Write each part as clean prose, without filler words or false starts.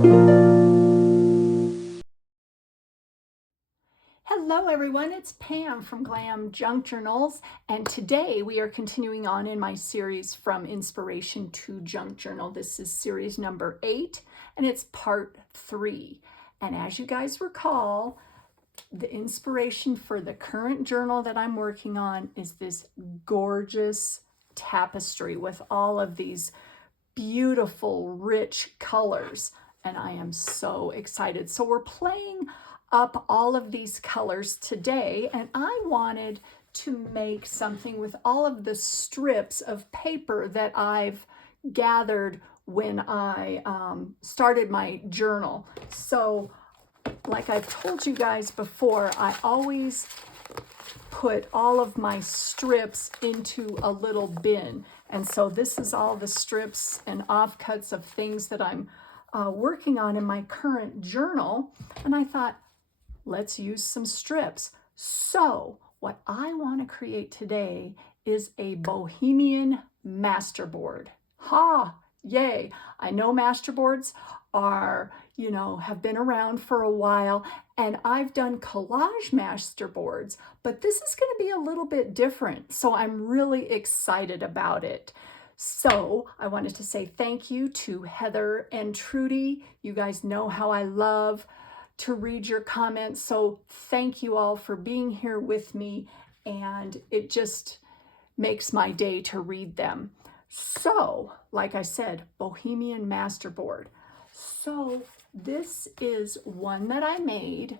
Hello everyone, it's Pam from Glam Junk Journals, and today we are continuing on in my series From Inspiration to Junk Journal. This is series number 8 and it's part 3. And as you guys recall, the inspiration for the current journal that I'm working on is this gorgeous tapestry with all of these beautiful rich colors, and I am so excited. So we're playing up all of these colors today, and I wanted to make something with all of the strips of paper that I've gathered when I started my journal. So like I've told you guys before, I always put all of my strips into a little bin. And so this is all the strips and offcuts of things that I'm working on in my current journal. And I thought, let's use some strips. So what I want to create today is a Bohemian Masterboard. Ha! Yay! I know masterboards are, have been around for a while, and I've done collage masterboards, but this is going to be a little bit different. So I'm really excited about it. So I wanted to say thank you to Heather and Trudy. You guys know how I love to read your comments. So thank you all for being here with me, and it just makes my day to read them. So, like I said, Bohemian Masterboard. So this is one that I made,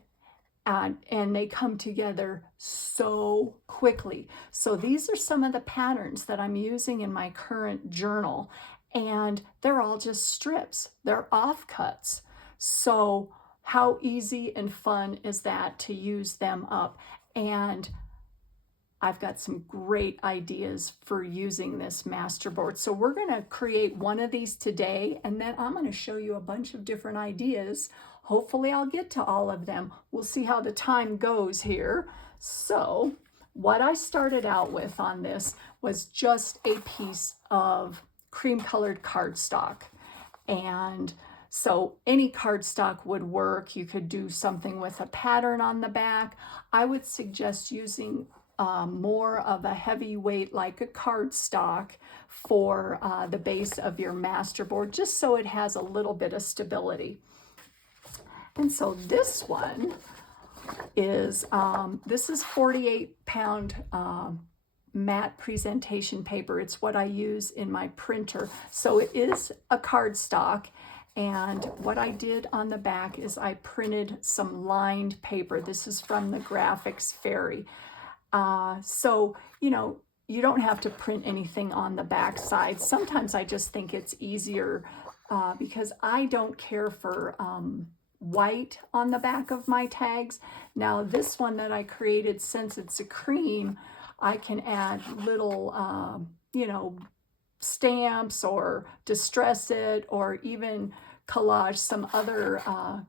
and they come together so quickly. So these are some of the patterns that I'm using in my current journal, and they're all just strips. They're offcuts. So how easy and fun is that to use them up? And I've got some great ideas for using this masterboard. So we're going to create one of these today, and then I'm going to show you a bunch of different ideas. Hopefully I'll get to all of them. We'll see how the time goes here. So what I started out with on this was just a piece of cream colored cardstock. And so any cardstock would work. You could do something with a pattern on the back. I would suggest using more of a heavy weight like a cardstock for the base of your masterboard, just so it has a little bit of stability. And so this one is, this is 48-pound matte presentation paper. It's what I use in my printer. So it is a cardstock. And what I did on the back is I printed some lined paper. This is from the Graphics Fairy. So, you don't have to print anything on the back side. Sometimes I just think it's easier because I don't care for white on the back of my tags. Now this one that I created, since it's a cream, I can add little, stamps or distress it, or even collage some other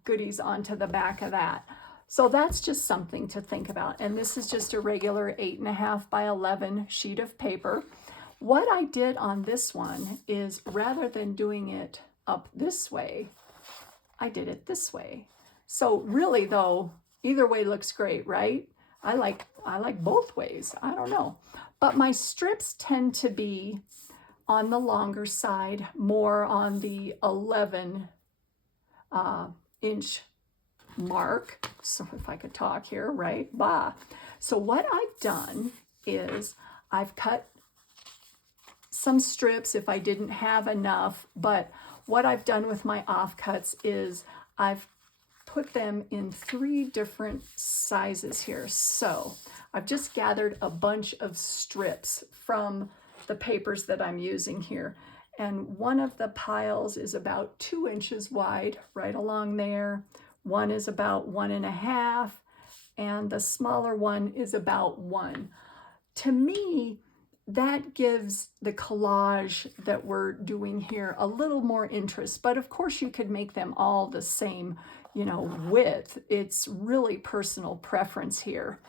goodies onto the back of that. So that's just something to think about. And this is just a regular 8.5 by 11 sheet of paper. What I did on this one is, rather than doing it up this way, I did it this way. So really though, either way looks great, right? I like both ways. I don't know. But my strips tend to be on the longer side, more on the 11 inch mark. So if I could talk here, right? Bah. So what I've done is I've cut some strips if I didn't have enough, but what I've done with my offcuts is I've put them in 3 different sizes here. So I've just gathered a bunch of strips from the papers that I'm using here. And one of the piles is about 2 inches wide, right along there. One is about 1.5, and the smaller one is about 1. To me, that gives the collage that we're doing here a little more interest. But of course, you could make them all the same, width. It's really personal preference here.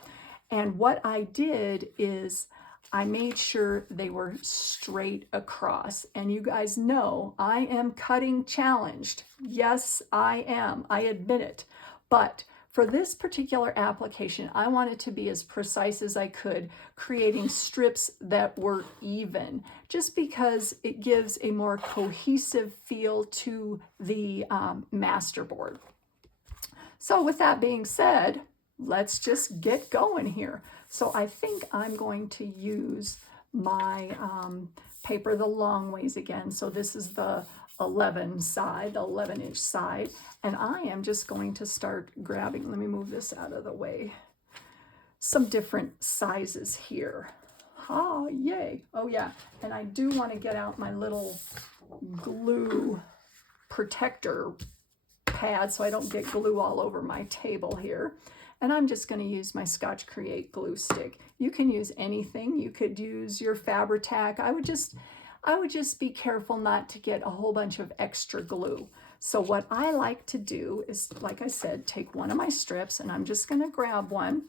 And what I did is I made sure they were straight across. And you guys know I am cutting challenged. Yes, I am. I admit it. But for this particular application, I wanted to be as precise as I could, creating strips that were even, just because it gives a more cohesive feel to the masterboard. So with that being said, let's just get going here. So I think I'm going to use my paper the long ways again. So this is the 11-inch side. And I am just going to start grabbing, let me move this out of the way, some different sizes here. Ah, yay. Oh yeah, and I do want to get out my little glue protector pad so I don't get glue all over my table here. And I'm just going to use my Scotch Create glue stick. You can use anything. You could use your Fabri-Tac. I would just be careful not to get a whole bunch of extra glue. So what I like to do is, like I said, take one of my strips, and I'm just going to grab one.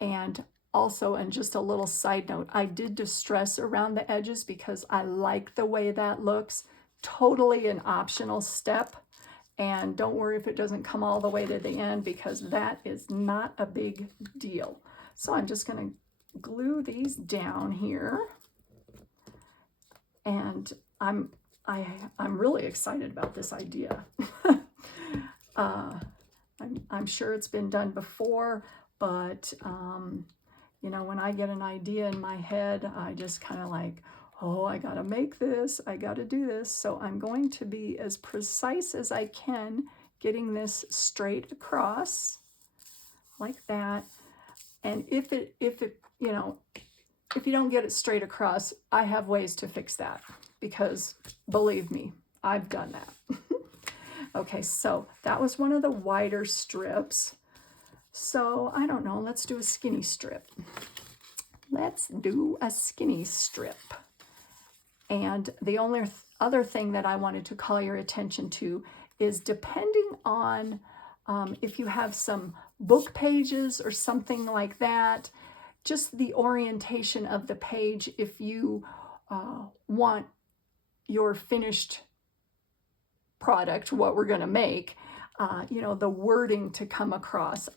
And also, and just a little side note, I did distress around the edges because I like the way that looks. Totally an optional step. And don't worry if it doesn't come all the way to the end, because that is not a big deal. So I'm just going to glue these down here. And I'm really excited about this idea. I'm sure it's been done before, but you know, when I get an idea in my head, I just kind of like, oh, I gotta make this, I gotta do this. So I'm going to be as precise as I can, getting this straight across like that. And if you know, if you don't get it straight across, I have ways to fix that, because believe me, I've done that. Okay, so that was one of the wider strips. So I don't know, let's do a skinny strip. Let's do a skinny strip. And the only other thing that I wanted to call your attention to is, depending on if you have some book pages or something like that, just the orientation of the page, if you want your finished product, what we're going to make, you know, the wording to come across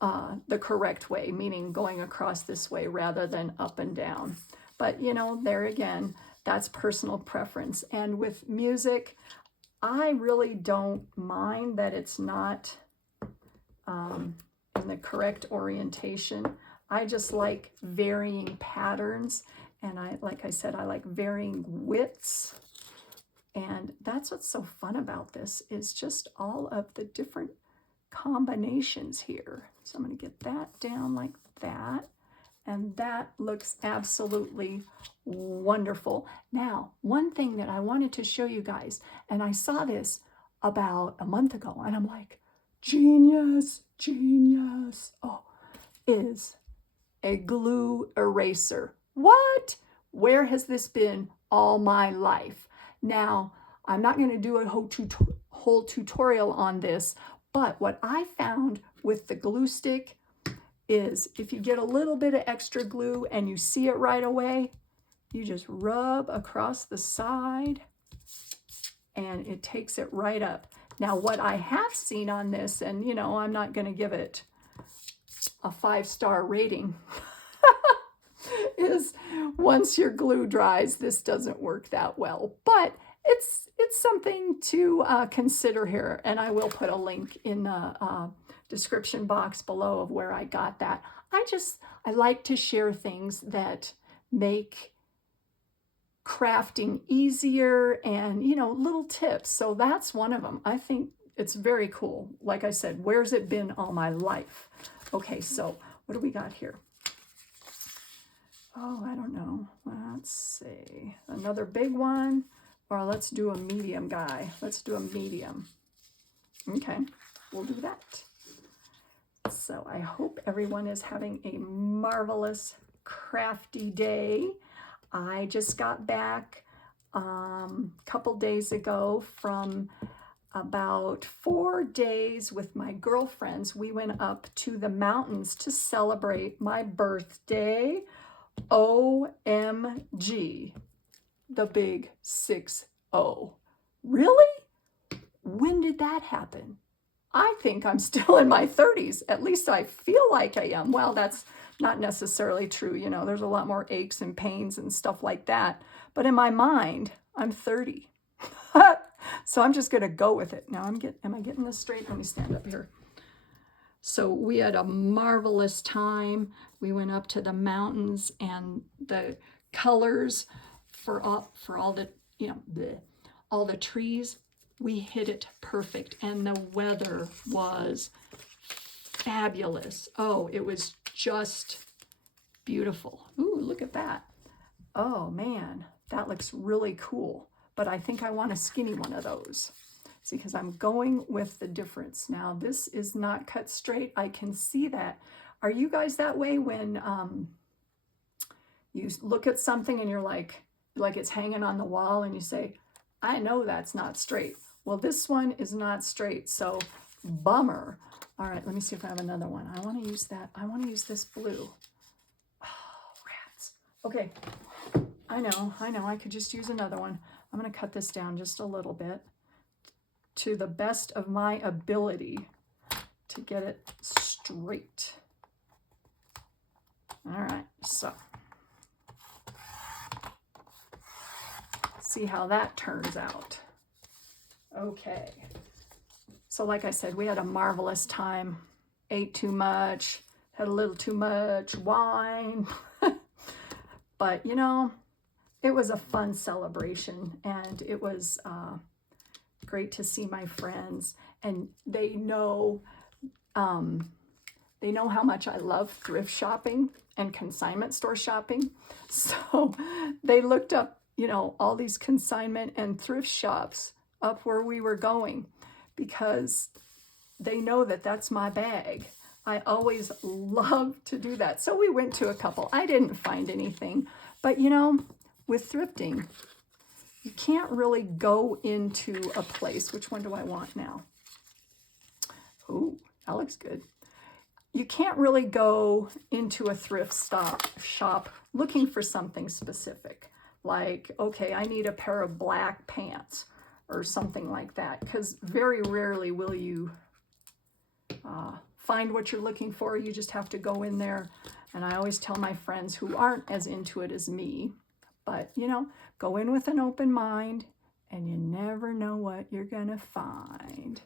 the correct way, meaning going across this way rather than up and down. But, you know, there again, that's personal preference. And with music, I really don't mind that it's not in the correct orientation. I just like varying patterns. And like I said, I like varying widths. And that's what's so fun about this, is just all of the different combinations here. So I'm going to get that down like that. And that looks absolutely wonderful. Now, one thing that I wanted to show you guys, and I saw this about a month ago, and I'm like, genius, genius. Oh, is a glue eraser. What? Where has this been all my life? Now, I'm not going to do a whole tutorial on this, but what I found with the glue stick is, if you get a little bit of extra glue and you see it right away, you just rub across the side and it takes it right up. Now, what I have seen on this, and you know, I'm not going to give it a 5-star rating, is once your glue dries, this doesn't work that well. But it's something to consider here, and I will put a link in the description box below of where I got that. I like to share things that make crafting easier, and you know, little tips. So that's one of them. I think it's very cool. Like I said, where's it been all my life? Okay, so what do we got here? Oh, I don't know. Let's see. Another big one, or let's do a medium guy. Let's do a medium. Okay, we'll do that. So I hope everyone is having a marvelous crafty day. I just got back a couple days ago from about 4 days with my girlfriends. We went up to the mountains to celebrate my birthday. OMG, the big 6-0. Really? When did that happen? I think I'm still in my 30s. At least I feel like I am. Well, that's not necessarily true. You know, there's a lot more aches and pains and stuff like that. But in my mind, I'm 30. So I'm just going to go with it. Now am I getting this straight? Let me stand up here. So we had a marvelous time. We went up to the mountains, and the colors for all the, you know, all the trees, we hit it perfect, and the weather was fabulous. Oh, it was just beautiful. Ooh, look at that. Oh man, that looks really cool. But I think I want a skinny one of those. See, because I'm going with the difference. Now, this is not cut straight. I can see that. Are you guys that way when you look at something and you're like it's hanging on the wall and you say, I know that's not straight. Well, this one is not straight, so bummer. All right, let me see if I have another one. I want to use that. I want to use this blue. Oh, rats. Okay, I know. I could just use another one. I'm going to cut this down just a little bit to the best of my ability to get it straight. All right, so see how that turns out. Okay, so like I said, we had a marvelous time. Ate too much, had a little too much wine, but you know, it was a fun celebration, and it was great to see my friends, and they know how much I love thrift shopping and consignment store shopping. So they looked up, you know, all these consignment and thrift shops up where we were going, because they know that that's my bag. I always love to do that. So we went to a couple. I didn't find anything, but you know, with thrifting, you can't really go into a place. Which one do I want now? Ooh, that looks good. You can't really go into a thrift shop looking for something specific. Like, okay, I need a pair of black pants or something like that, because very rarely will you find what you're looking for. You just have to go in there. And I always tell my friends who aren't as into it as me, but you know, go in with an open mind, and you never know what you're gonna find.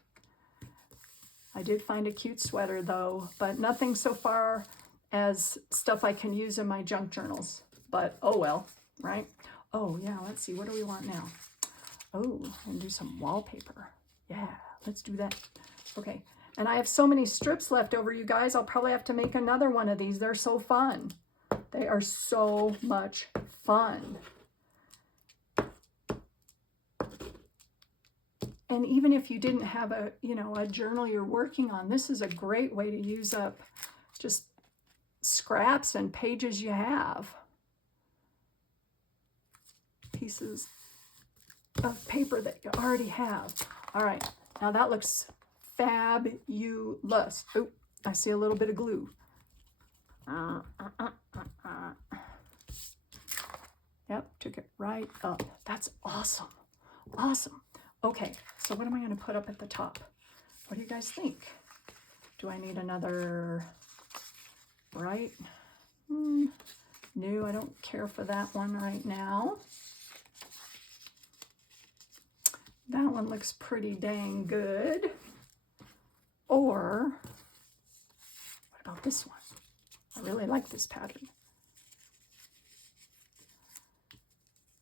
I did find a cute sweater though, but nothing so far as stuff I can use in my junk journals. But oh well, right? Oh yeah, let's see, what do we want now? Oh, and do some wallpaper. Yeah, let's do that. Okay, and I have so many strips left over, you guys. I'll probably have to make another one of these. They're so fun. They are so much fun. And even if you didn't have a journal you're working on, this is a great way to use up just scraps and pages you have. Pieces of paper that you already have. All right, now that looks fabulous. Oh, I see a little bit of glue. Yep, took it right up. That's awesome. Awesome. Okay, so what am I going to put up at the top? What do you guys think? Do I need another bright? No, I don't care for that one right now. That one looks pretty dang good. Or, what about this one? I really like this pattern.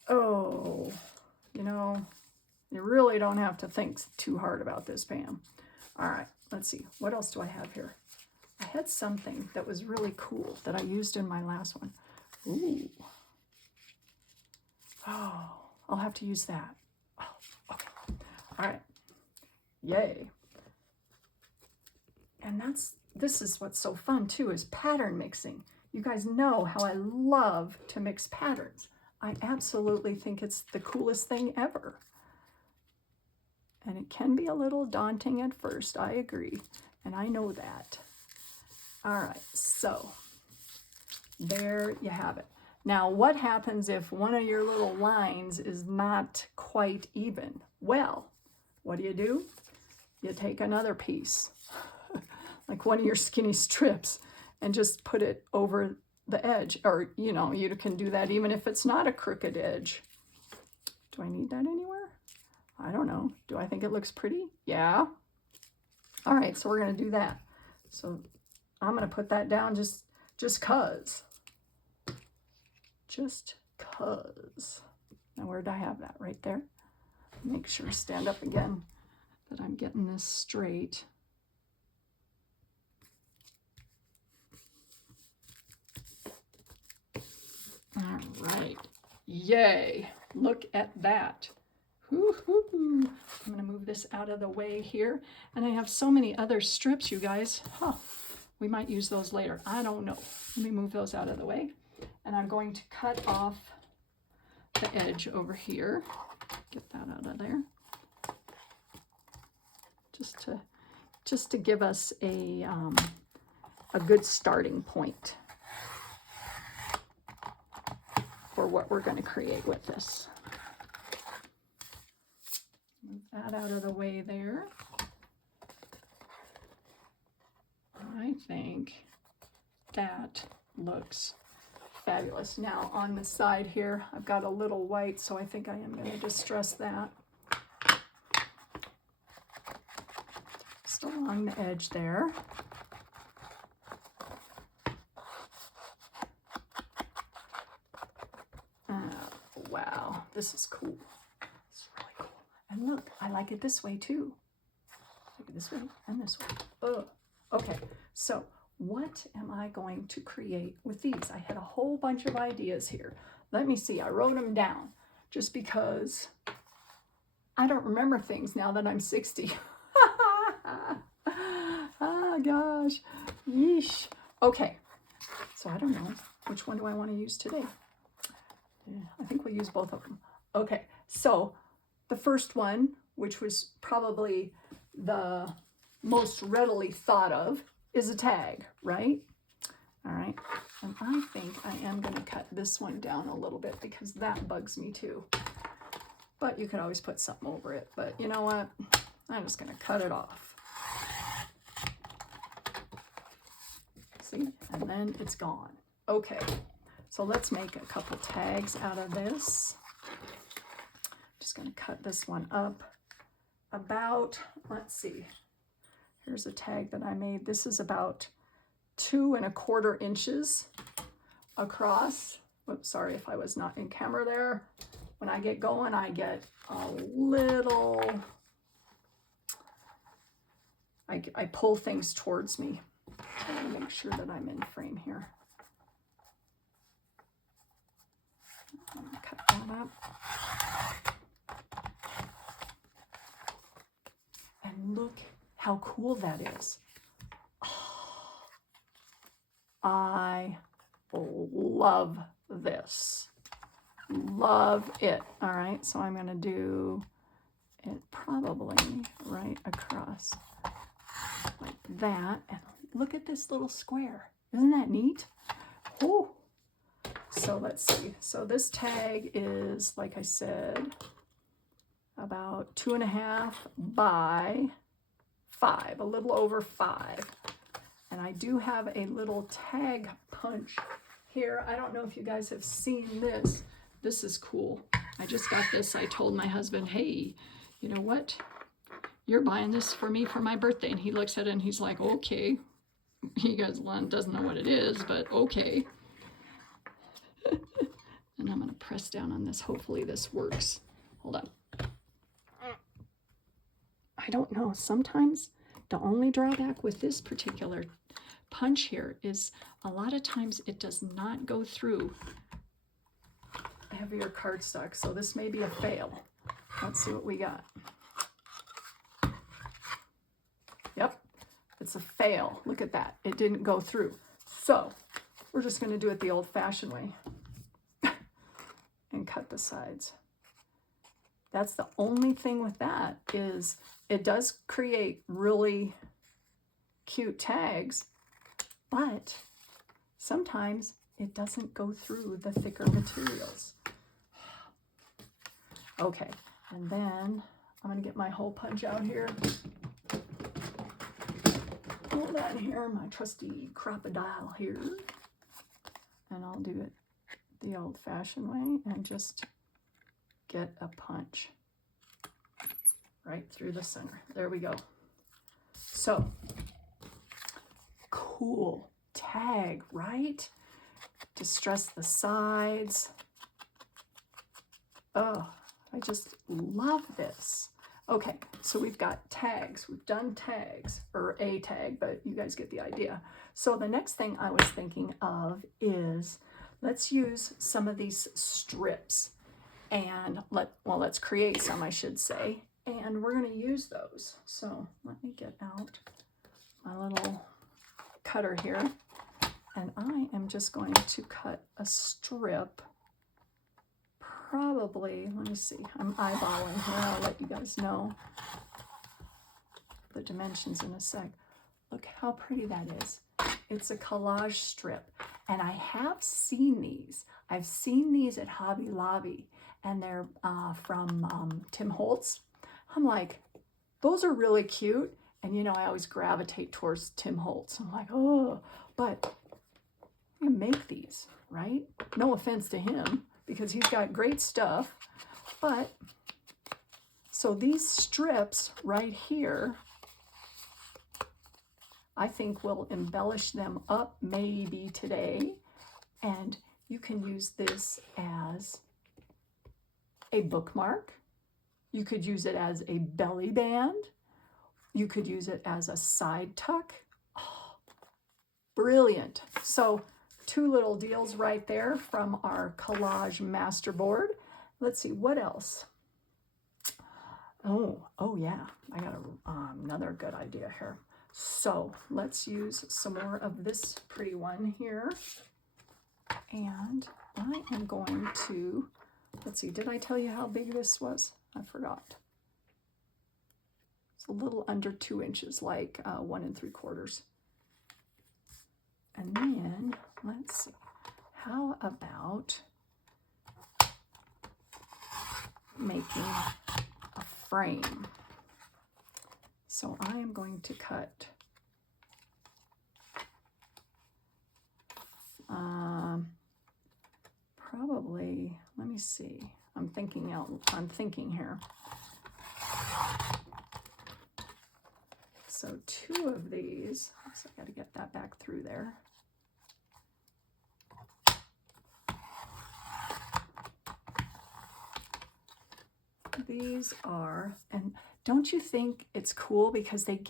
Oh, you know, you really don't have to think too hard about this, Pam. All right, let's see. What else do I have here? I had something that was really cool that I used in my last one. Ooh. Oh, I'll have to use that. Oh, okay. All right. Yay. And this is what's so fun too, is pattern mixing. You guys know how I love to mix patterns. I absolutely think it's the coolest thing ever. And it can be a little daunting at first, I agree, and I know that. All right, so there you have it. Now, what happens if one of your little lines is not quite even? Well, what do? You take another piece, like one of your skinny strips, and just put it over the edge. Or, you know, you can do that even if it's not a crooked edge. Do I need that anywhere? I don't know. Do I think it looks pretty? Yeah. All right, so we're going to do that. So I'm going to put that down just cuz. Just cuz. Now, where did I have that? Right there. Make sure, stand up again, that I'm getting this straight. All right. Yay. Look at that. I'm going to move this out of the way here. And I have so many other strips, you guys. We might use those later. I don't know. Let me move those out of the way. And I'm going to cut off the edge over here. Get that out of there. Just to give us a good starting point for what we're going to create with this. Move that out of the way there. I think that looks fabulous. Now on the side here, I've got a little white, so I think I am going to distress that. Just along the edge there. Wow, this is cool. It's really cool. And look, I like it this way too. Like this way and this way. Oh, okay. So what am I going to create with these? I had a whole bunch of ideas here. Let me see. I wrote them down just because I don't remember things now that I'm 60. Oh gosh. Yeesh. Okay. So I don't know. Which one do I want to use today? I think we'll use both of them. Okay, so the first one, which was probably the most readily thought of, is a tag, right? All right, and I think I am going to cut this one down a little bit because that bugs me too. But you could always put something over it. But you know what? I'm just going to cut it off. See? And then it's gone. Okay. So let's make a couple tags out of this. Just going to cut this one up about, let's see, here's a tag that I made. This is about 2 1/4 inches across. Whoops, sorry if I was not in camera there. When I get going, I get a little, I pull things towards me. So I'm going to make sure that I'm in frame here. I'm going to cut that up. And look how cool that is. Oh, I love this. Love it. All right, so I'm going to do it probably right across like that. And look at this little square. Isn't that neat? Oh. So let's see. So this tag is, like I said, about 2.5 by 5, a little over 5. And I do have a little tag punch here. I don't know if you guys have seen this. This is cool. I just got this. I told my husband, hey, you know what? You're buying this for me for my birthday. And he looks at it and he's like, okay. He goes, well, doesn't know what it is, but okay. And I'm going to press down on this. Hopefully this works. Hold on. I don't know. Sometimes the only drawback with this particular punch here is a lot of times it does not go through heavier cardstock. So this may be a fail. Let's see what we got. Yep, it's a fail. Look at that. It didn't go through. So we're just going to do it the old-fashioned way and cut the sides. That's the only thing with that is it does create really cute tags, but sometimes it doesn't go through the thicker materials. Okay, and then I'm going to get my hole punch out here. Hold on here, my trusty crocodile here. And I'll do it the old-fashioned way and just get a punch right through the center. There we go. So, cool tag, right? Distress the sides. Oh, I just love this. Okay, so we've got tags. We've done tags, or a tag, but you guys get the idea. So the next thing I was thinking of is, let's use some of these strips and let's create some, I should say, and we're going to use those. So let me get out my little cutter here, and I am just going to cut a strip. Probably, let me see, I'm eyeballing here. I'll let you guys know the dimensions in a sec. Look how pretty that is. It's a collage strip, and I have seen these. I've seen these at Hobby Lobby, and they're from Tim Holtz. I'm like, those are really cute, and you know, I always gravitate towards Tim Holtz. I'm like, oh, but I make these, right? No offense to him, because he's got great stuff, but so these strips right here, I think will embellish them up maybe today, and you can use this as a bookmark. You could use it as a belly band. You could use it as a side tuck. Oh, brilliant. So 2 little deals right there from our collage masterboard. Let's see, what else? Oh yeah, I got another good idea here. So let's use some more of this pretty one here. And I am going to, let's see, did I tell you how big this was? I forgot. It's a little under 2 inches, like 1 3/4. And then, let's see, how about making a frame? So I am going to cut probably, let me see, I'm thinking here. So 2 of these, so I got to get that back through there. These are, and don't you think it's cool because they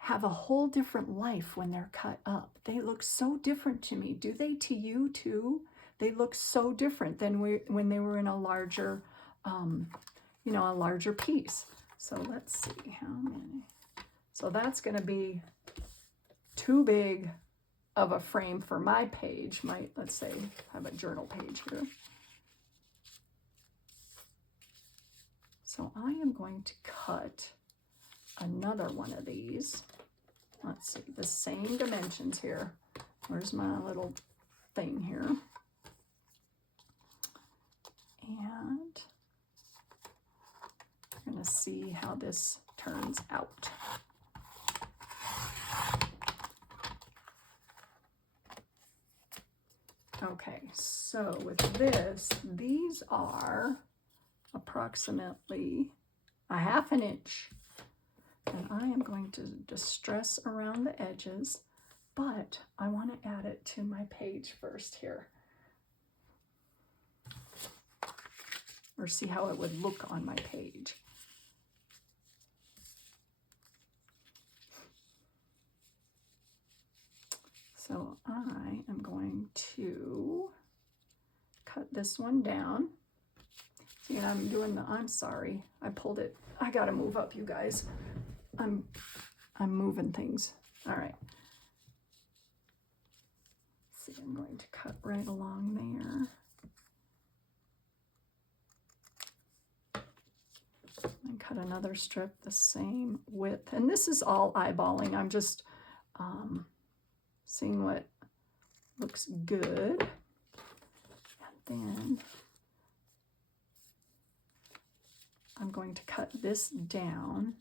have a whole different life when they're cut up. They look so different to me. Do they to you too? They look so different than when they were in a larger, you know, a larger piece. So let's see how many. So that's going to be too big of a frame for my page. Let's say I have a journal page here. So I am going to cut another one of these. Let's see, the same dimensions here. Where's my little thing here? And we're going to see how this turns out. Okay, so with this, these are approximately 1/2 inch. And I am going to distress around the edges, but I want to add it to my page first here. Or see how it would look on my page. So I am going to cut this one down. See, I'm sorry, I pulled it. I gotta move up, you guys. I'm moving things. All right. See, I'm going to cut right along there. And cut another strip the same width. And this is all eyeballing. I'm just seeing what looks good. And then I'm going to cut this down.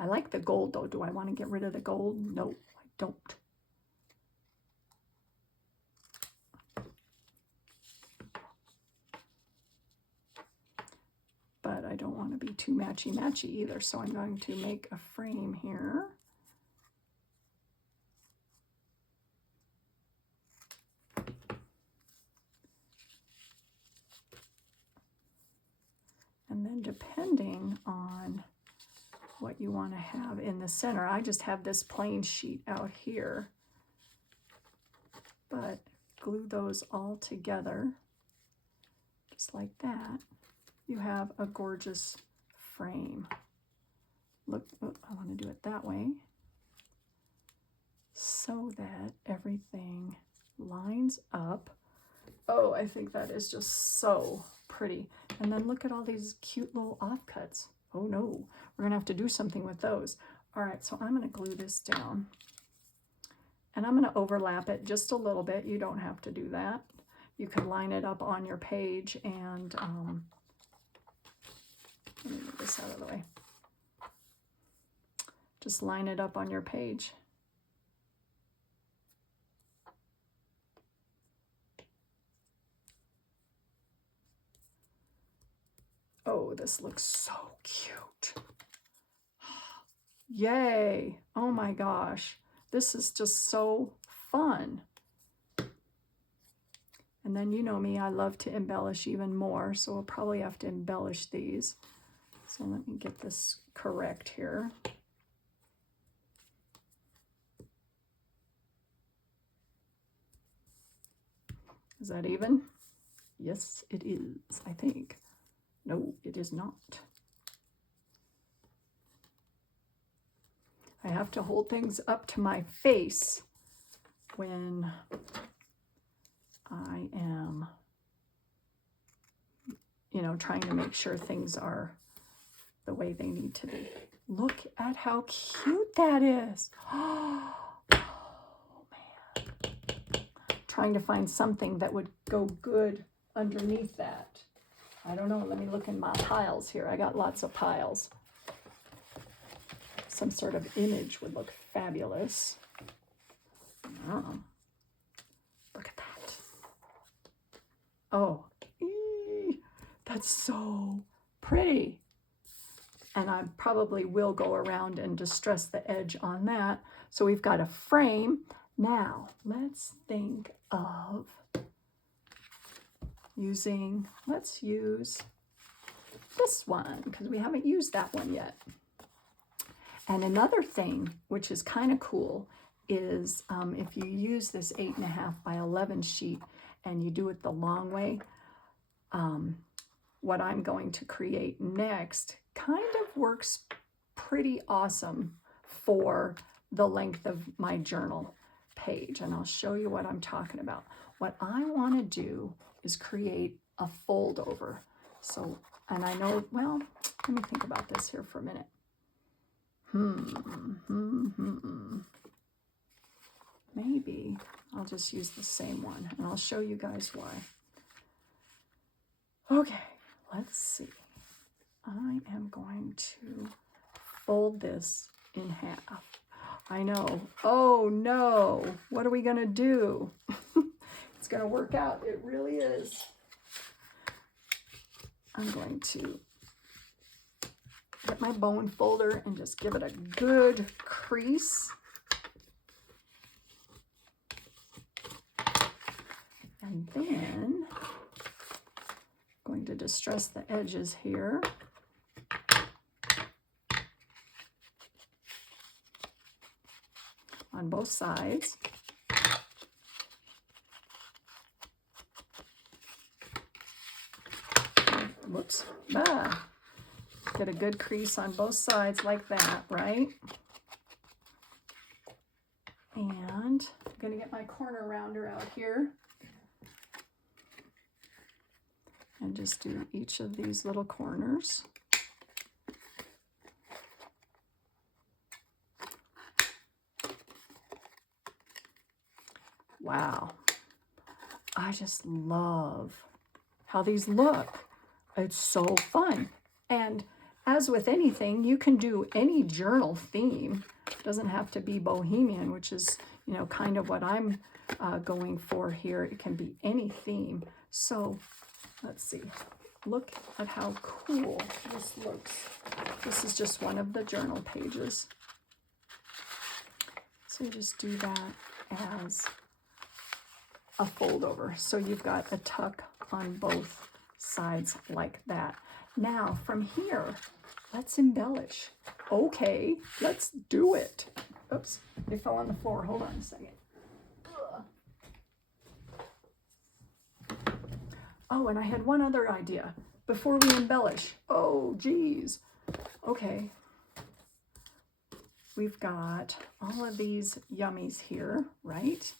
I like the gold though. Do I want to get rid of the gold? No, I don't. But I don't want to be too matchy-matchy either, so I'm going to make a frame here. And then depending on what you want to have in the center, I just have this plain sheet out here, but glue those all together, just like that. You have a gorgeous frame. Look, oh, I want to do it that way so that everything lines up. Oh, I think that is just so pretty. And then look at all these cute little offcuts. Oh no, we're gonna have to do something with those. All right, so I'm gonna glue this down and I'm gonna overlap it just a little bit. You don't have to do that. You could line it up on your page and let me move this out of the way. Just line it up on your page. Oh, this looks so cute. Yay. Oh my gosh. This is just so fun. And then you know me, I love to embellish even more, so we'll probably have to embellish these. So let me get this correct here. Is that even? Yes, it is, I think. No, it is not. I have to hold things up to my face when I am, you know, trying to make sure things are the way they need to be. Look at how cute that is. Oh, man. Trying to find something that would go good underneath that. I don't know. Let me look in my piles here. I got lots of piles. Some sort of image would look fabulous. Oh, look at that. Oh, that's so pretty. And I probably will go around and distress the edge on that. So we've got a frame. Now, let's think of using, let's use this one because we haven't used that one yet. And another thing, which is kind of cool, is if you use this 8.5 by 11 sheet and you do it the long way, what I'm going to create next kind of works pretty awesome for the length of my journal page. And I'll show you what I'm talking about. What I want to do is create a fold over. So, and I know, well, let me think about this here for a minute. Maybe I'll just use the same one and I'll show you guys why. Okay, let's see. I am going to fold this in half. I know. Oh no, what are we gonna do? It's gonna work out, it really is. I'm going to get my bone folder and just give it a good crease. And then I'm going to distress the edges here. On both sides. Whoops. Get a good crease on both sides like that, right? And I'm going to get my corner rounder out here and just do each of these little corners. Wow. I just love how these look. It's so fun. And as with anything, you can do any journal theme. It doesn't have to be bohemian, which is, you know, kind of what I'm going for here. It can be any theme. So let's see. Look at how cool this looks. This is just one of the journal pages. So you just do that as a fold over. So you've got a tuck on both sides like that. Now from here, let's embellish. Okay, let's do it. Oops, they fell on the floor. Hold on a second. Ugh. Oh, and I had one other idea before we embellish. Oh, geez. Okay. We've got all of these yummies here, right?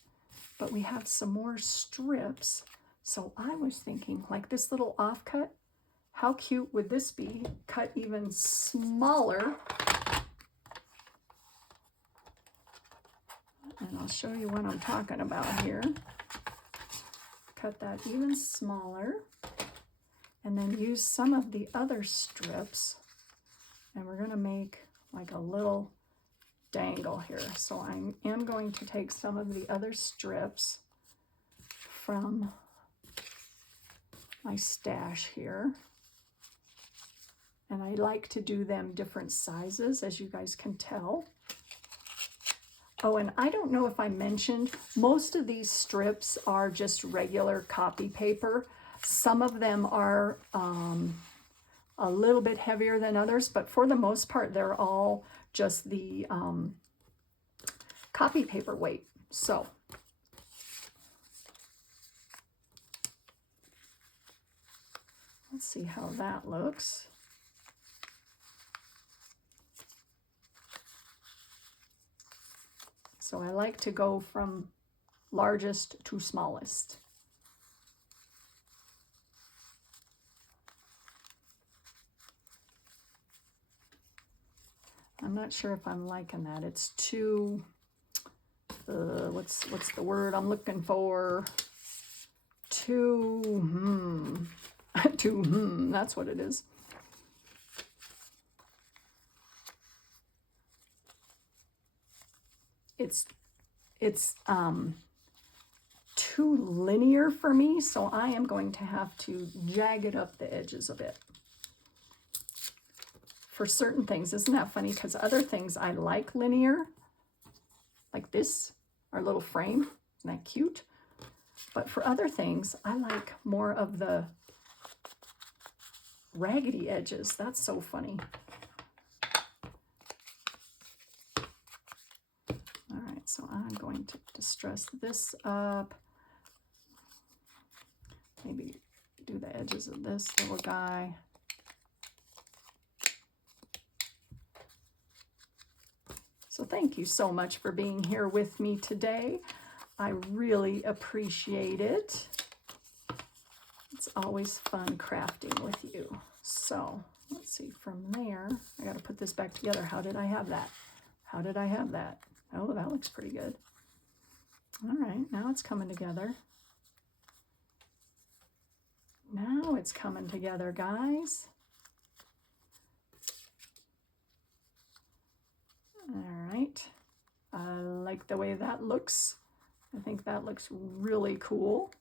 But we have some more strips. So I was thinking, like this little offcut, how cute would this be? Cut even smaller. And I'll show you what I'm talking about here. Cut that even smaller. And then use some of the other strips. And we're going to make like a little dangle here. So I am going to take some of the other strips from my stash here. And I like to do them different sizes, as you guys can tell. Oh, and I don't know if I mentioned, most of these strips are just regular copy paper. Some of them are a little bit heavier than others, but for the most part, they're all just the copy paper weight. So let's see how that looks. So I like to go from largest to smallest. I'm not sure if I'm liking that. It's too, what's the word I'm looking for? Too, that's what it is. It's too linear for me, so I am going to have to jag up the edges a bit. For certain things, isn't that funny? Because other things I like linear, like this, our little frame, isn't that cute? But for other things, I like more of the raggedy edges. That's so funny. All right, so I'm going to distress this up. Maybe do the edges of this little guy. So thank you so much for being here with me today. I really appreciate it. It's always fun crafting with you. So let's see, from there, I got to put this back together. How did I have that? How did I have that? Oh, that looks pretty good. All right, now it's coming together. Now it's coming together, guys. All right, I like the way that looks. I think that looks really cool.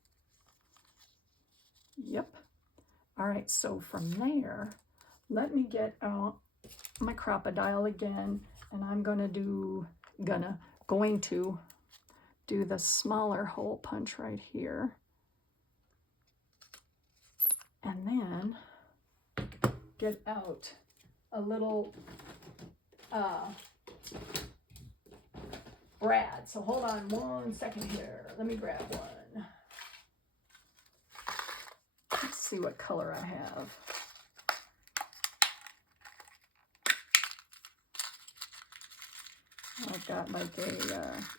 Yep. All right, so from there, let me get out my crocodile again, and I'm going to do the smaller hole punch right here. And then get out a little brad. So hold on 1 second here. Let me grab one. Let's see what color I have. I've got like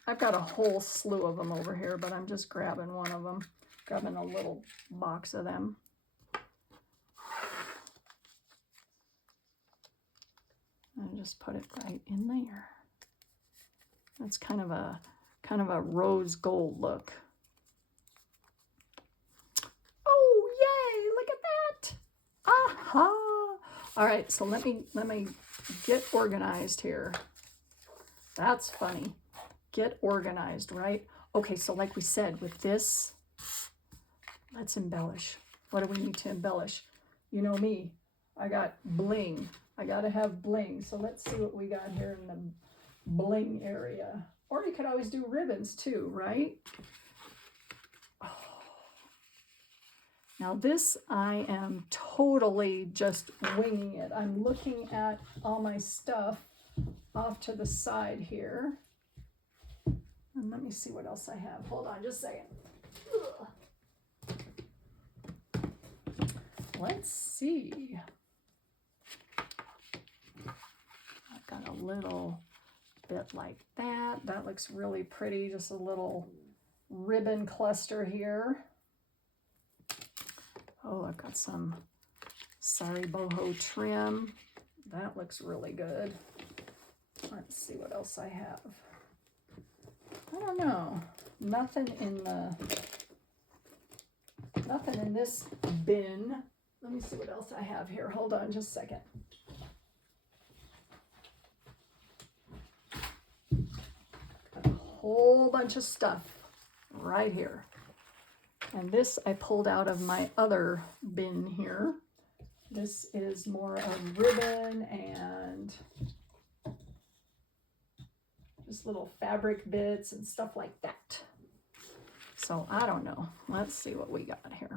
I've got a whole slew of them over here, but I'm just grabbing one of them, grabbing a little box of them. And just put it right in there. That's kind of a rose gold look. All right, so let me get organized here. That's funny. Get organized, right? Okay, so like we said, with this, let's embellish. What do we need to embellish? You know me, I got bling. I gotta have bling. So let's see what we got here in the bling area. Or you could always do ribbons too, right? Oh. Now this, I am totally just winging it. I'm looking at all my stuff off to the side here. And let me see what else I have. Hold on just a second. Ugh. Let's see. I've got a little bit like that. That looks really pretty. Just a little ribbon cluster here. Oh, I've got some Sorry Boho trim. That looks really good. Let's see what else I have. I don't know. Nothing in this bin. Let me see what else I have here. Hold on just a second. Got a whole bunch of stuff right here. And this I pulled out of my other bin here. This is more of ribbon and just little fabric bits and stuff like that. So I don't know. Let's see what we got here.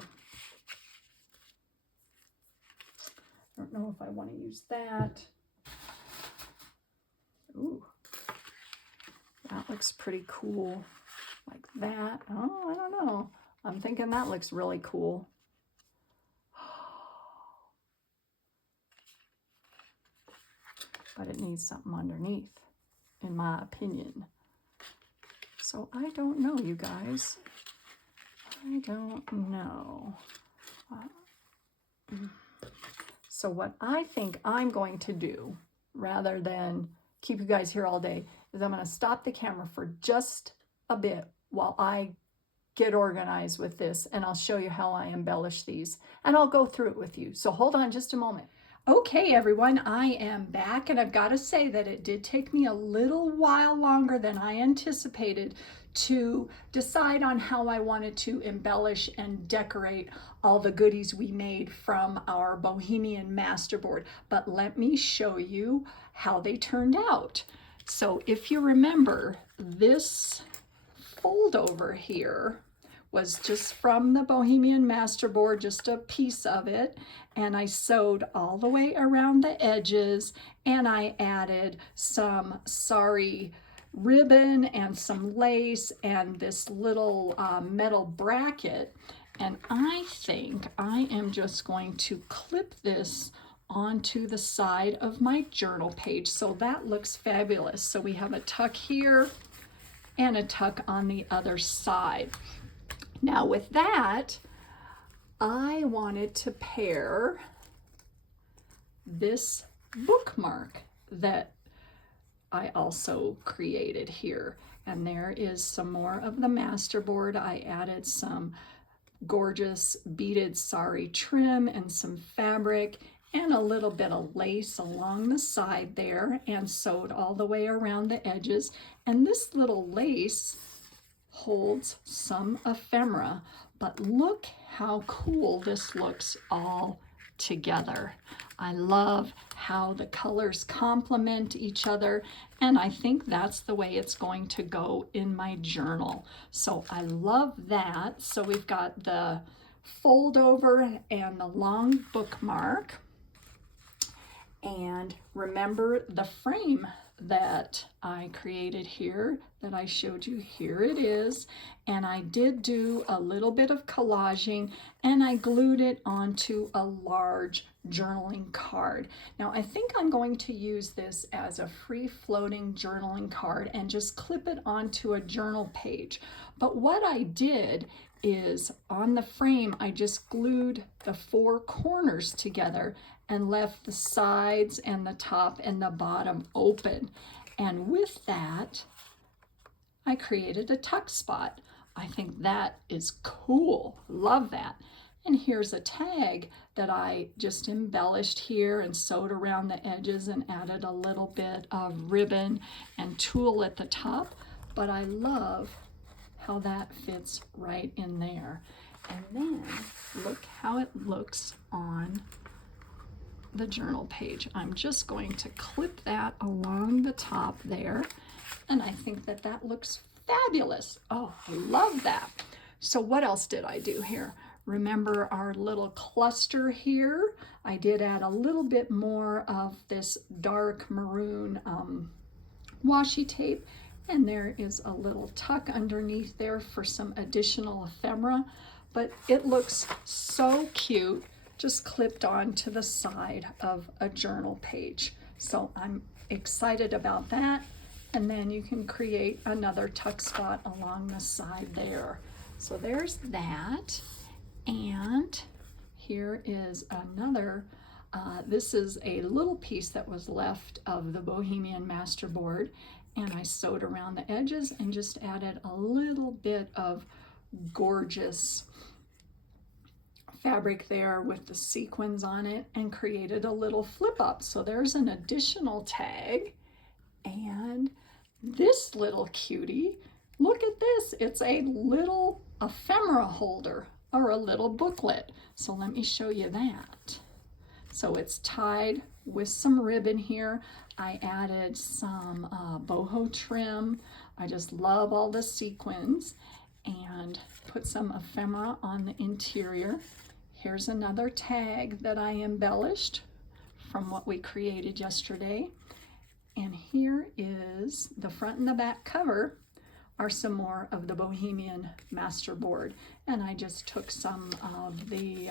I don't know if I want to use that. Ooh, that looks pretty cool. Like that. Oh, I don't know. I'm thinking that looks really cool. But it needs something underneath, in my opinion. So I don't know, you guys. I don't know. So what I think I'm going to do, rather than keep you guys here all day, is I'm going to stop the camera for just a bit while I get organized with this, and I'll show you how I embellish these, and I'll go through it with you. So hold on just a moment. Okay, everyone, I am back, and I've got to say that it did take me a little while longer than I anticipated to decide on how I wanted to embellish and decorate all the goodies we made from our Bohemian Masterboard. But let me show you how they turned out. So if you remember, this fold over here was just from the Bohemian Masterboard, just a piece of it, and I sewed all the way around the edges, and I added some Sorry ribbon and some lace and this little metal bracket, and I think I am just going to clip this onto the side of my journal page, so that looks fabulous. So we have a tuck here and a tuck on the other side. Now with that, I wanted to pair this bookmark that I also created here. And there is some more of the masterboard. I added some gorgeous beaded Sorry trim and some fabric and a little bit of lace along the side there, and sewed all the way around the edges. And this little lace holds some ephemera, but look how cool this looks all together. I love how the colors complement each other, and I think that's the way it's going to go in my journal. So I love that. So we've got the fold over and the long bookmark. And remember the frame that I created here that I showed you. Here it is. And I did do a little bit of collaging, and I glued it onto a large journaling card. Now I think I'm going to use this as a free floating journaling card and just clip it onto a journal page. But what I did is on the frame, I just glued the four corners together and left the sides and the top and the bottom open. And with that, I created a tuck spot. I think that is cool. Love that. And here's a tag that I just embellished here and sewed around the edges and added a little bit of ribbon and tulle at the top. But I love how that fits right in there. And then look how it looks on the journal page. I'm just going to clip that along the top there. And I think that that looks fabulous. Oh, I love that. So what else did I do here? Remember our little cluster here? I did add a little bit more of this dark maroon washi tape, and there is a little tuck underneath there for some additional ephemera, but it looks so cute just clipped on to the side of a journal page. So I'm excited about that. And then you can create another tuck spot along the side there. So there's that. And here is another, this is a little piece that was left of the Bohemian Masterboard, and I sewed around the edges and just added a little bit of gorgeous fabric there with the sequins on it and created a little flip up. So there's an additional tag. And this little cutie, look at this, it's a little ephemera holder or a little booklet. So let me show you that. So it's tied with some ribbon here. I added some boho trim. I just love all the sequins, and put some ephemera on the interior. Here's another tag that I embellished from what we created yesterday. And here is the front and the back cover are some more of the Bohemian Masterboard. And I just took some of the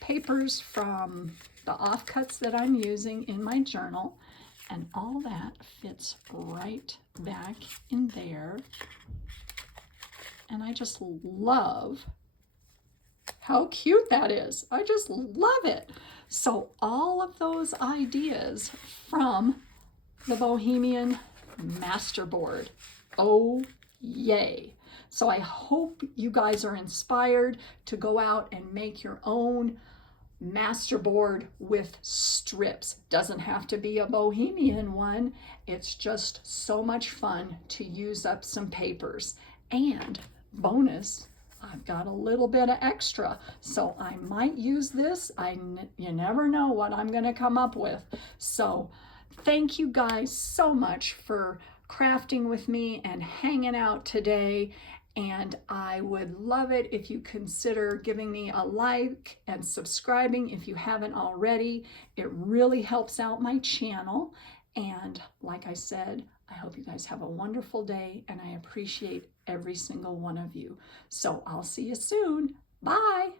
papers from the offcuts that I'm using in my journal, and all that fits right back in there. And I just love how cute that is. I just love it. So all of those ideas from the Bohemian Masterboard. Oh, yay. So I hope you guys are inspired to go out and make your own masterboard with strips. Doesn't have to be a bohemian one. It's just so much fun to use up some papers. And bonus, I've got a little bit of extra, so I might use this. You never know what I'm going to come up with. So thank you guys so much for crafting with me and hanging out today. And I would love it if you consider giving me a like and subscribing if you haven't already. It really helps out my channel. And like I said, I hope you guys have a wonderful day, and I appreciate every single one of you. So I'll see you soon. Bye.